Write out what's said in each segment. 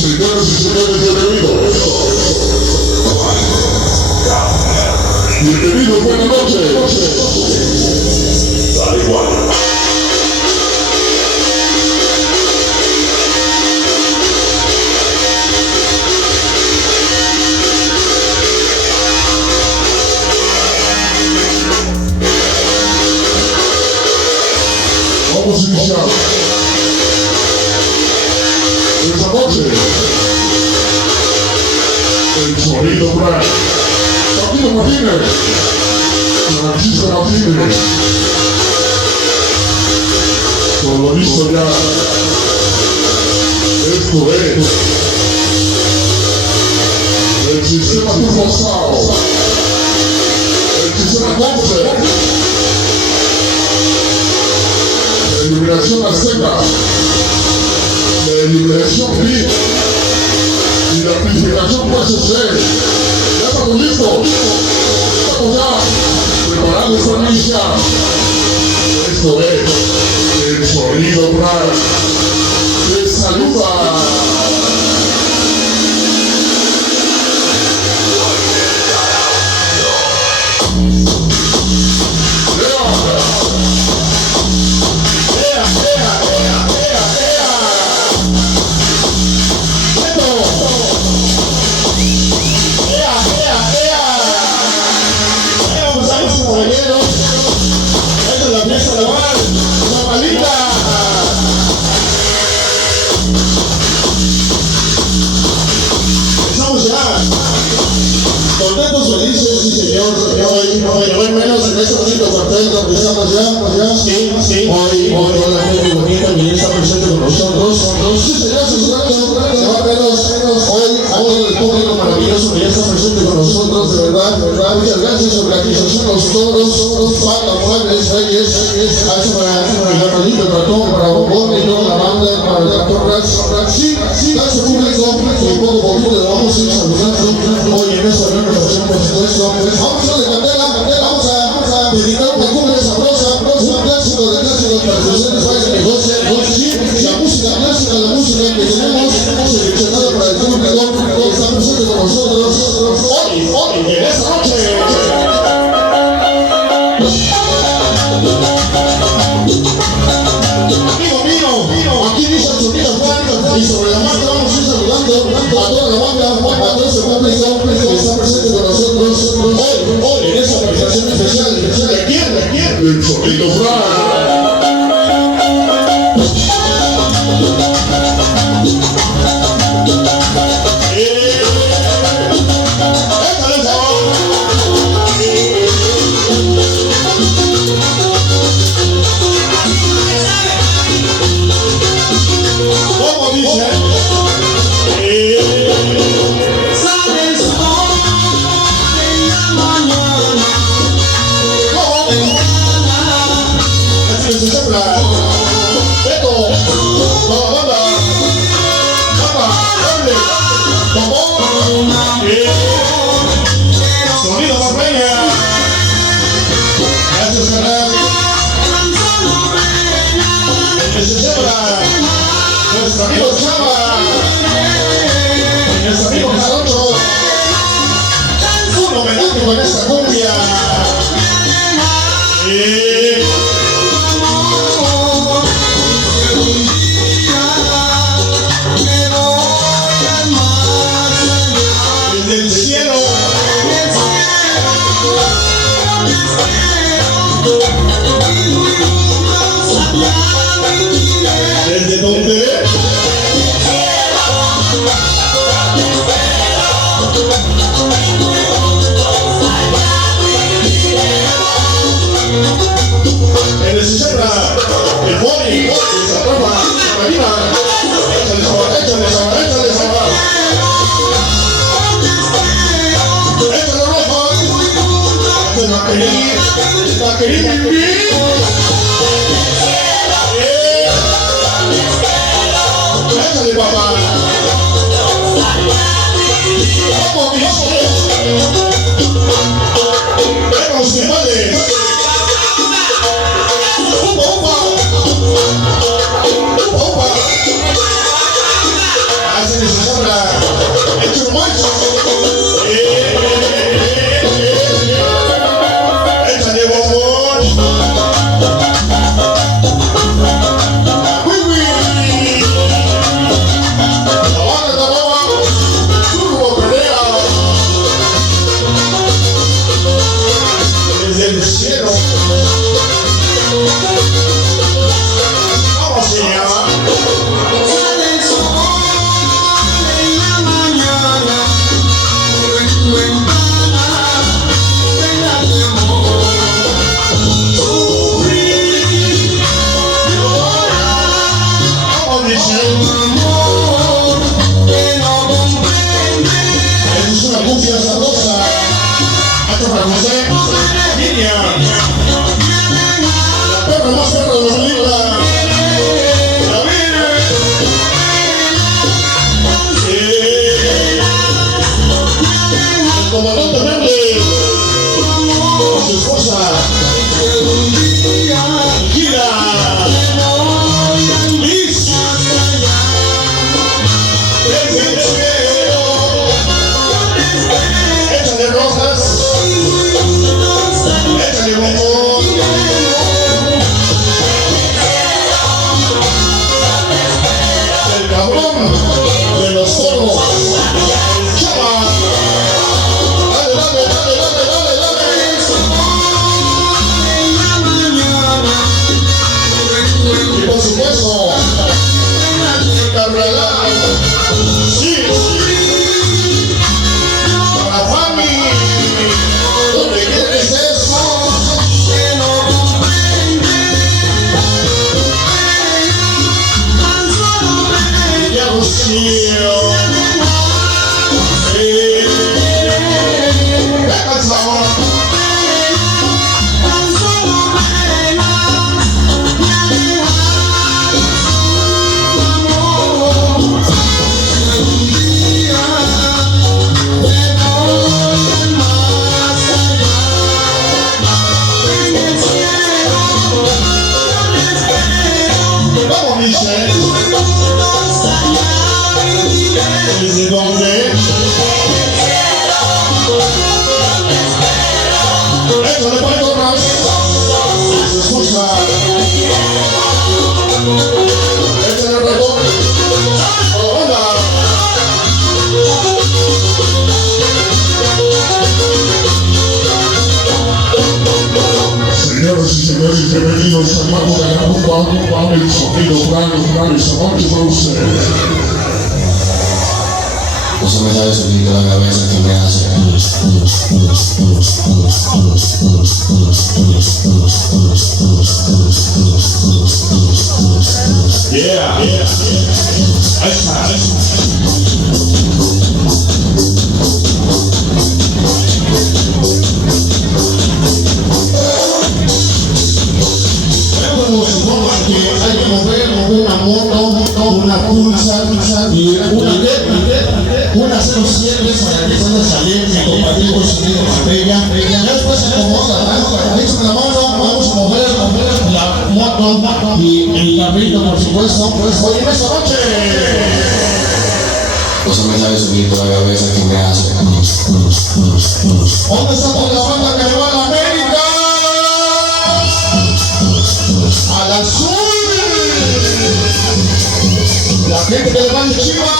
Señoras y señores, bienvenidos, buenas noches. Da igual. Vamos a iniciar esta noche el sonido Black. Martínez Martínez, Francisco Martínez, todo listo ya. Esto es el sistema Turbo Sound, el sistema Concept, la iluminación azteca, la iluminación VIP y la amplificación PSC. Ya estamos listos, estamos ya preparando esta misa. Esto es el sonido Black. Les saluda contentos, felices, sí señor, hoy menos en este bonito cuartel donde estamos ya, sí, hoy toda la gente bonita que ya está presente con nosotros, sí señor, hoy a todo el público maravilloso que ya está presente con nosotros, de verdad, muchas gracias, organización Los Toros, Paca, Muebles, Reyes, para el Garnalito, el Ratón, para Bobón y toda la banda, para el Doctor Rax, sí, gracias público, que poco a poquito le vamos a ir saludando, hoy en esta representación, por supuesto, vamos a de candela, vamos a dedicar una cumbia sabrosa, un clásico de clásicos para que ustedes vayan a negociar, sí, la música clásica, la música que tenemos, seleccionada para el público, que está presente con nosotros, hoy, en esta noche. Amigo mío, aquí dice el sonido Juan, y sobre la marca vamos a ir saludando a toda la banda, a todo ese público que está presente con nosotros hoy en esta presentación especial. ¿De quién? el sonido Black. ¿Cómo dice? Sonido Marbella. Gracias, canal. Que se llama nuestro amigo Chava, nuestro amigo Jarocho. Un homenaje con esta cumbia. Desde el cielo. ¿Desde dónde? El 60, el Boni, esa toma, Marina, échale sabor. Échale rojo, la querida échale papá. Vamos, vemos animales. Upa. dice? Es una cumbia sabrosa. Hasta para José. Niña. La perra más perra de los libras. Comandante Méndez con su esposa Gira Liz échale rosas, échale bombón, el cabrón de los toros Chava. Y por supuesto, Carrera, sí, para Fanny, ¿dónde quieres eso? Ya Rocío, venga el sabor. ¿Desde dónde? Eso le pone corras. Se escucha. Este es el ratón. Hola. Señoras y señores, bienvenidos al mago de la rumba, el sonido gran y sabor que para ustedes. No se me sabe subir de la cabeza que me hace. Yeah. Ahí está. Que hay que mover una moto, una pulsa y una 07 para que pueda salir y compartir con su amigo Marbella. Ya después se acomoda, ahí con la mano vamos a mover la moto y el carrito, por supuesto. Pues hoy en esta noche. No se me sabe subir de la cabeza que me hace. ¿Dónde está toda la banda que le va a la América? Al azul. La gente que le va a Chivas.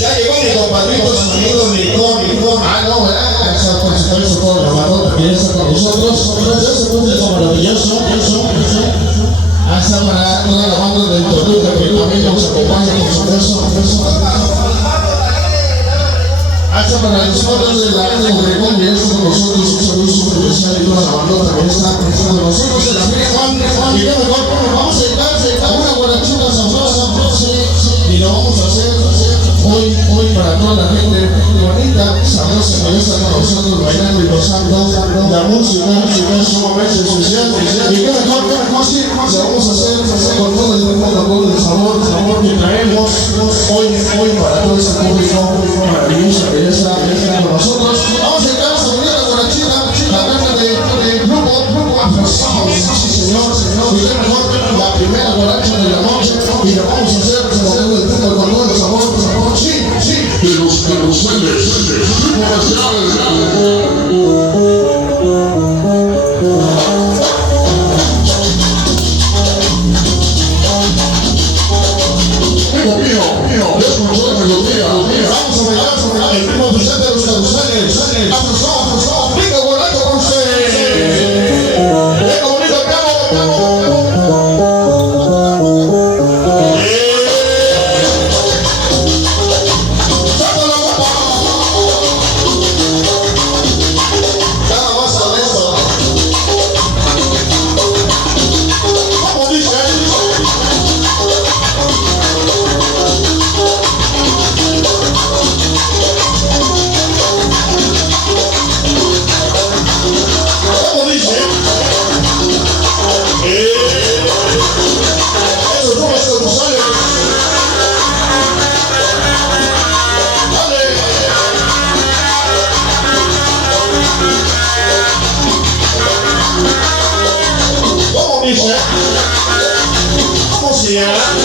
Ya llegó mi compadrito, su amigo Nicón. Ah, no, ¿verdad? Está con su cabeza todo grabado, también está con nosotros. Es maravilloso. Hasta para toda la banda del Toluca que también nos acompaña con su beso. Hasta para los padres de la Red de Obregón que está con nosotros, un saludo súper especial y toda la bandota que está con nosotros en la Feria Juan. Y qué mejor, vamos a dedicar una guarachita sabrosa y lo vamos a hacer hoy para toda la gente bonita, sabrosa que está con nosotros bailando y gozando la música es sumamente especial. Y qué mejor, sí, lo vamos a hacer con todo el ritmo, con todo el sabor que traemos hoy para todo este público maravilloso que ya está con nosotros. Vamos a entrar a poner la guarachita, la banda de grupo Afro Sound, sí señor, y qué mejor, la primera guaracha de la noche, y lo vamos a hacer con todo el ritmo, con todo el sabor, sí. De los carruseles, comerciales. Mío, ya escuchó la melodía. Vamos a bailar el ritmo oficial de los carruseles. Afro Sound, venga guaracho con ustedes. Venga bonito el piano. sea.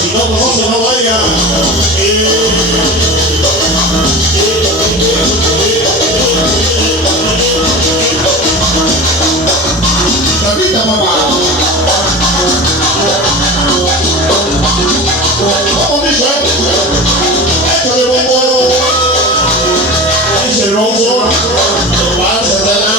Si no conoce, no vaya. Ahorita, mamá. ¿Cómo dice? Échale bombo. Dice el rojo. Pasa de la.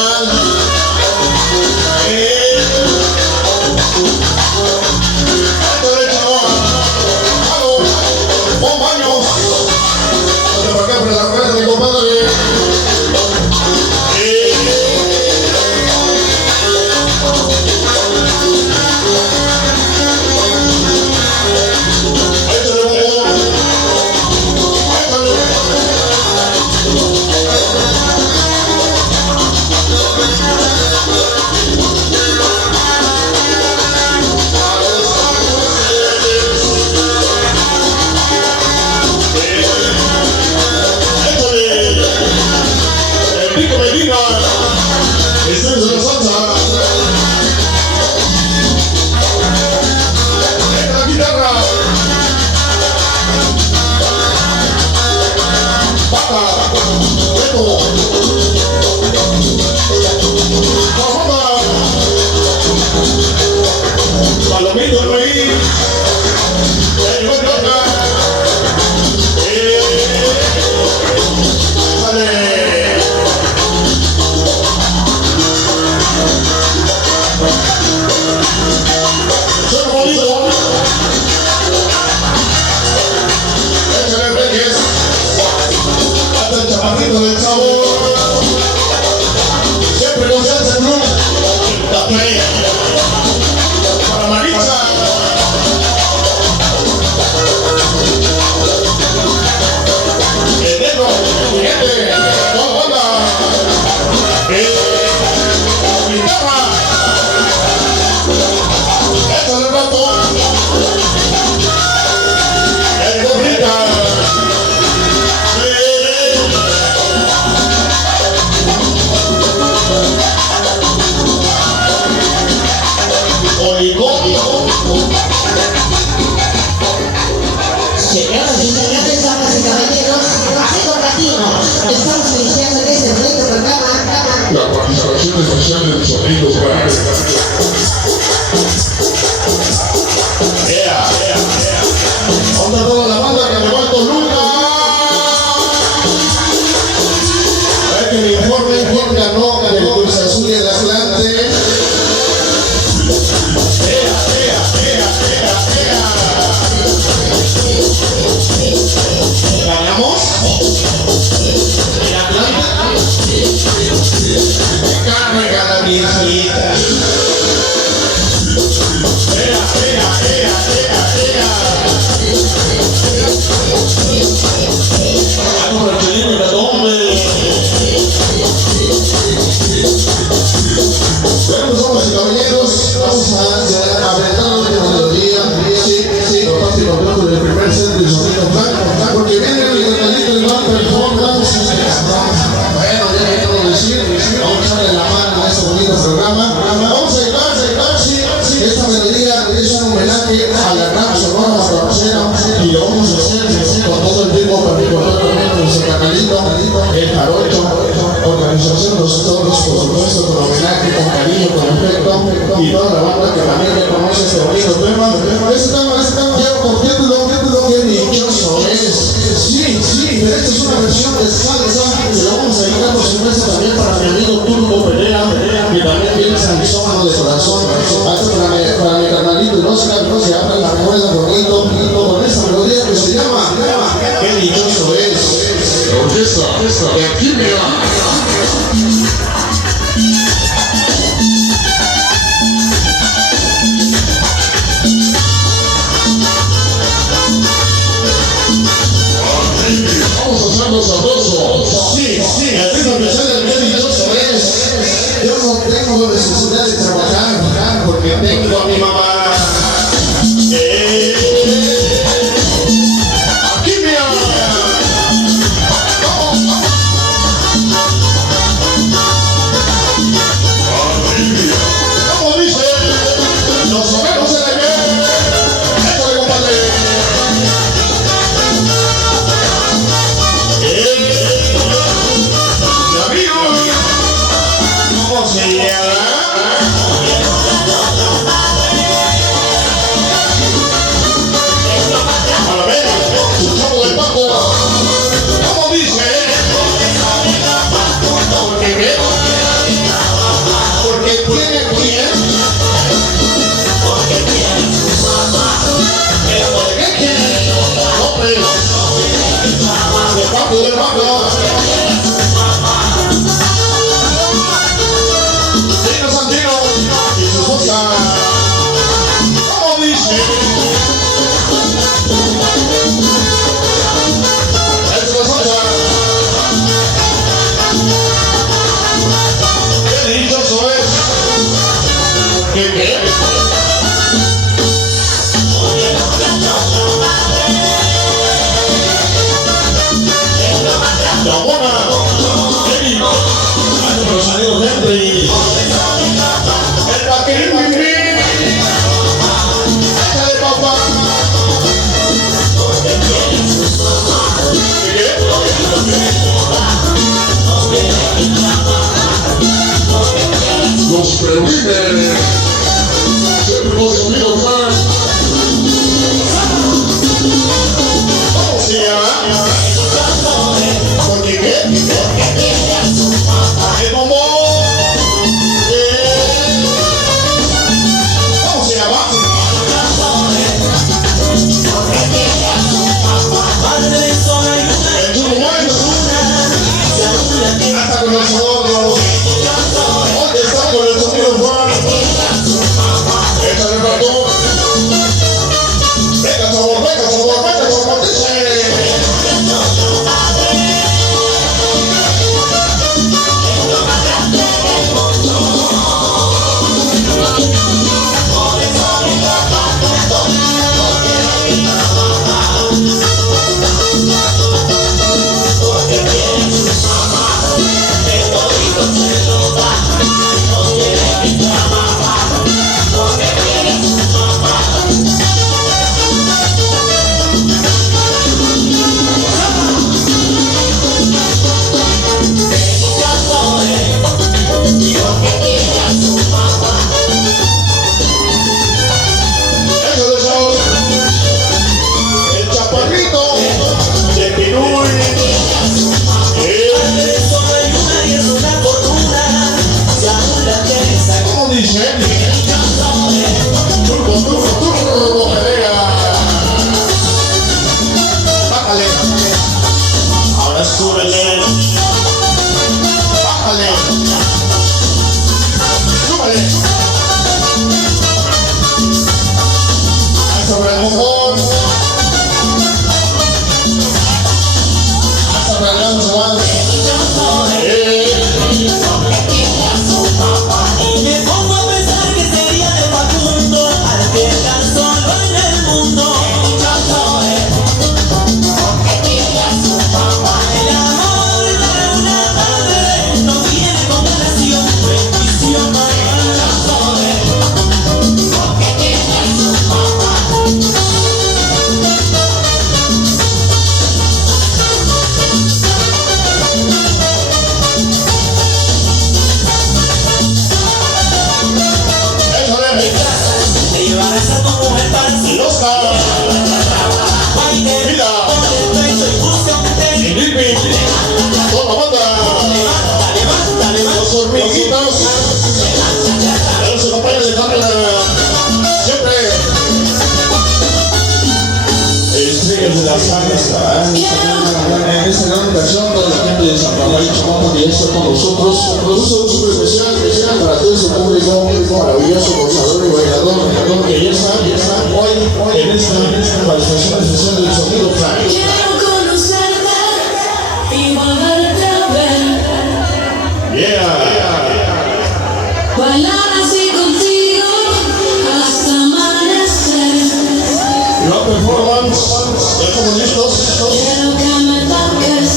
Palomito, Luis. Del sabor, siempre confianza en uno, la playa, para Maritza, el negro, gente, toda la banda, guitarra, esto es el rato, el gorrita. Señoras y señores, damas y caballeros, Acero Latino, estamos iniciando en este bonito programa La participación especial del sonido para Onda toda la banda que llegó al Toluca. A ver que me informe quién ganó el Cruz Azul y el Atlante. ¿Ganamos? ¿El Atlante? Carga la viejita. Bueno, somos caballeros, vamos a apretar la melodía, los próximos minutos del primer set de sonido blanco, porque viene el canalito de Blanco Performance. Bueno, ya que quiero decir, vamos a echarle la mano a este bonito programa. Vamos a llevar, esta melodía es un homenaje a la gran Sonora Matancera y lo vamos a hacer con todo el tiempo para recordar también a nuestro canalito, el Jarocho, organización nosotros, por supuesto, con homenaje, con cariño, con afecto, y toda la banda que también reconoce este bonito tema. Este tema lleva por título "Qué dichoso es". Sí, pero esta es una versión de salsa que la vamos a dedicar, por supuesto, también para mi amigo Turco Pereira, mi bonito con esta melodía que se llama Qué dichoso es. La orquesta de Alquimia. Vamos a hacerlo sabroso. Sí, el ritmo especial del Qué dichoso es. Yo no tengo necesidad de trabajar porque tengo a mi mamá. Alquimia. ¿Cómo dice? Los soneros se le ven. Échale, compadre. Mi amigo, ¿cómo se llama? A la vez, su chavo de Paco. ¿Cómo dice? ¿Porque qué? Porque tiene quién. ¿Por qué quiere? No, pues. De Paco. Tino Santino y su esposa. ¿Cómo dice? Es la salsa. Qué dichoso es. ¿Qué? La buena. Eddie. Los amigos de Henry. El vaquerín. Échale, papá. Los perrines. Siempre los amigos más. ¿Cómo se llama? ¿Porque qué? El bombón. ¿Cómo se llama? El Churumán. Hasta con el sordo. ¿Dónde está con el sonido Juan? Échale ratón. Venga, sabor, dice. El chaparrito de Pinuy. ¿Cómo dice? Turbo, pelea. Bájale. Ahora súbele. Bájale. Súbele. Ahí sobre el mojón. Hasta para allá no se va. Me pongo a pensar que sería de Facundo al quedar solo en el mundo. El amor de una madre no tiene comparación, bendición Reyes de la Salsa. En esta gran ocasión, toda la gente de San Rafael Chamamo que está con nosotros. Un súper especial para todo ese público maravilloso, gozador y bailador que ya está hoy en esta manifestación especial del Sonido Fly. Quiero conocerte y volverte a ver. Bailar así contigo hasta amanecer. La performance, ya estamos listos. Quiero que me toques,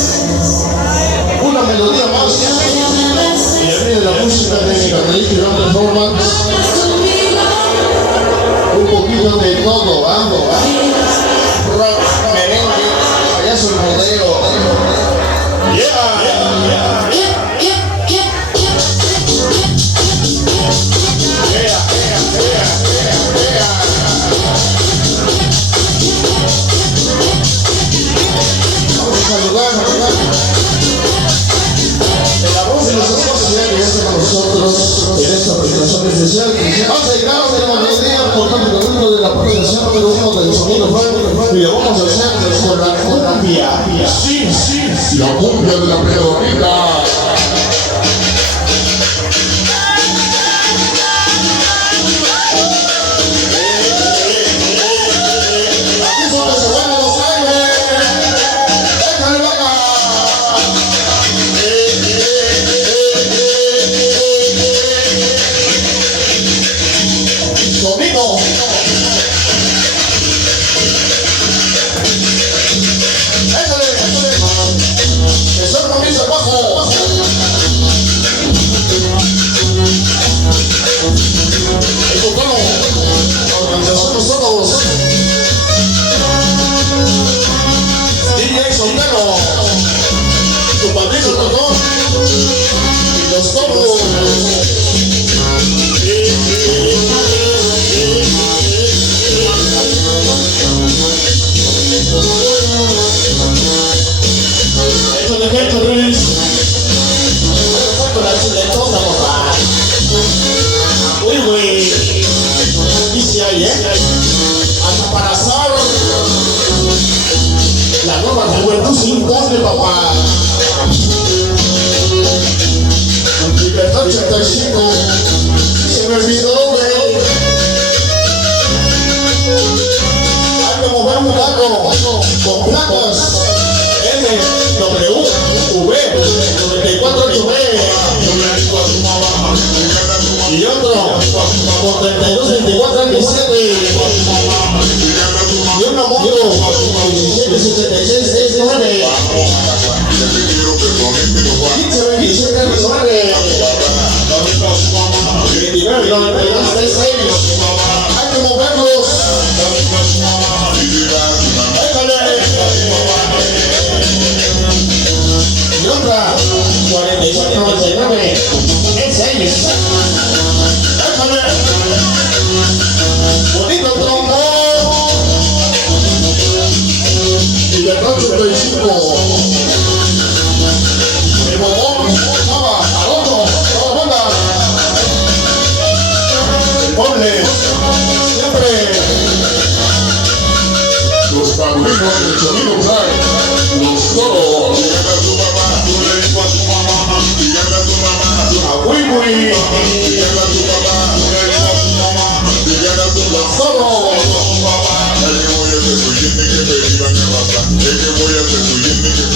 Una melodía más. que me Y beses, ya viene la música de mi canalito y la performance. bailes conmigo. Un poquito de todo, vamos, rock, merengue, payaso el rodeo. Vamos a saludar. El arroz y los ojos que está con nosotros en esta presentación especial. Vamos a llegar a la melodía por tanto de la presentación número 1 del Sonido Fly y lo vamos a hacer con la cumbia. Sí, la cumbia de la pedonita. Aquí son los buenos los aires. Déjale vaca. Sonido. Déjale. Eso comienza abajo. Escúchalo. Organización todos. DJ Sondero, tu padrino Totón y los toros. Eso de Beto Ruiz. Con la chuletona, papá. Uy, güey. Y si hay, hasta para asar. La nueva juventud se impone, papá. Libertad 85. Se me olvidó, güey. Hay que mover un carro con placas NW, 948B. Y otro con 32, 24, 27. Y una moto 17, 76, 69. 15, 26, 39. 29, 92, 66. Hay que moverlos. Déjale. Y otra 44, 99. Es 6. Déjale. Bonito tronco. Libertad 85. El bobón, Chava, Alonso, toda la banda. El pobre, siempre. Los padrinos del Sonido Fly. Los toros. A Wiwi. Los toros.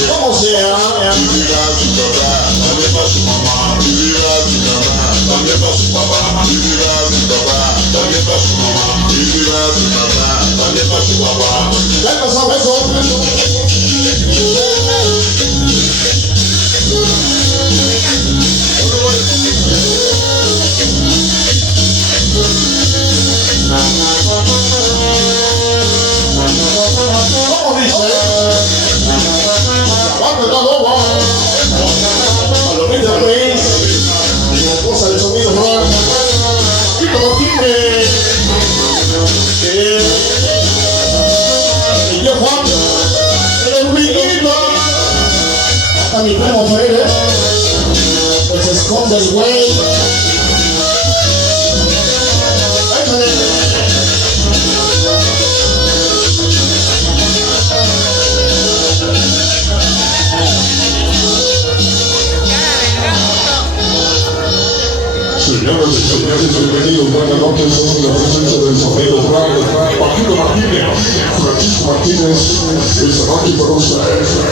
¿Cómo sea? ¿Ya no sabes eso? ¿Cómo dice? Abajo está lobo. Palomita Ruiz. La esposa del Sonido Fly. Y como tigre. Y yo Juan. El hormiguito. Hasta mi primo Fede. Pues se esconde el güey. Échale. señores, bienvenidos, buenas noches, somos la presencia del sonido Frank, Paquito Martínez, Francisco Martínez, esta noche para ustedes.